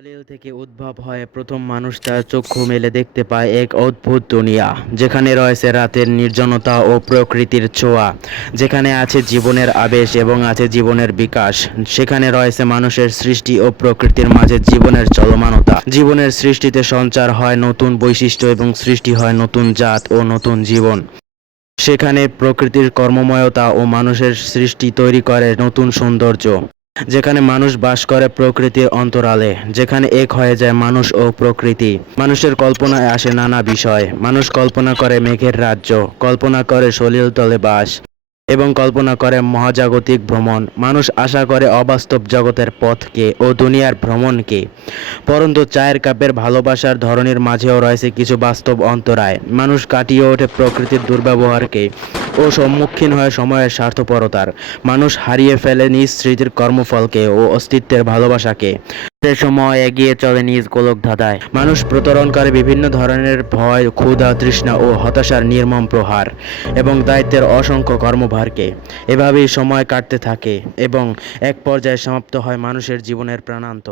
সলিল থেকে উদ্ভব হয়ে প্রথম মানুষ তার চক্ষু মেলে দেখতে পায় এক অদ্ভুত দুনিয়া, যেখানে রয়েছে রাতের নির্জনতা ও প্রকৃতির ছোঁয়া, যেখানে আছে জীবনের আবেশ এবং আছে জীবনের বিকাশ, সেখানে রয়েছে মানুষের সৃষ্টি ও প্রকৃতির মাঝে জীবনের চলমানতা। জীবনের সৃষ্টিতে সঞ্চার হয় নতুন বৈশিষ্ট্য এবং সৃষ্টি হয় নতুন জাত ও নতুন জীবন। সেখানে প্রকৃতির কর্মময়তা ও মানুষের সৃষ্টি তৈরি করে নতুন সৌন্দর্য। যেখানে মানুষ বাস করে প্রকৃতির অন্তরালে, যেখানে এক হয়ে যায় মানুষ ও প্রকৃতি। মানুষের কল্পনায় আসে নানা বিষয়। মানুষ কল্পনা করে মেঘের রাজ্য, কল্পনা করে সলিল তলে বাস এবং কল্পনা করে মহাজাগতিক ভ্রমণ। মানুষ আশা করে অবাস্তব জগতের পথকে ও দুনিয়ার ভ্রমণকে। পরন্তু চায়ের কাপের ভালোবাসার ধরনের মাঝেও রয়েছে কিছু বাস্তব অন্তরায়। মানুষ কাটিয়ে ওঠে প্রকৃতির দুর্ব্যবহারকে ও সম্মুখীন হয় সময়ের স্বার্থপরতার। মানুষ হারিয়ে ফেলে নিজ স্মৃতির কর্মফলকে ও অস্তিত্বের ভালোবাসাকে। সে সময় এগিয়ে চলে নিজ গোলক ধাঁধায়। মানুষ প্রতারণ করে বিভিন্ন ধরনের ভয়, ক্ষুধা, তৃষ্ণা ও হতাশার নির্মম প্রহার এবং দায়িত্বের অসংখ্য কর্মভারকে। এভাবেই সময় কাটতে থাকে এবং এক পর্যায়ে সমাপ্ত হয় মানুষের জীবনের প্রাণান্ত।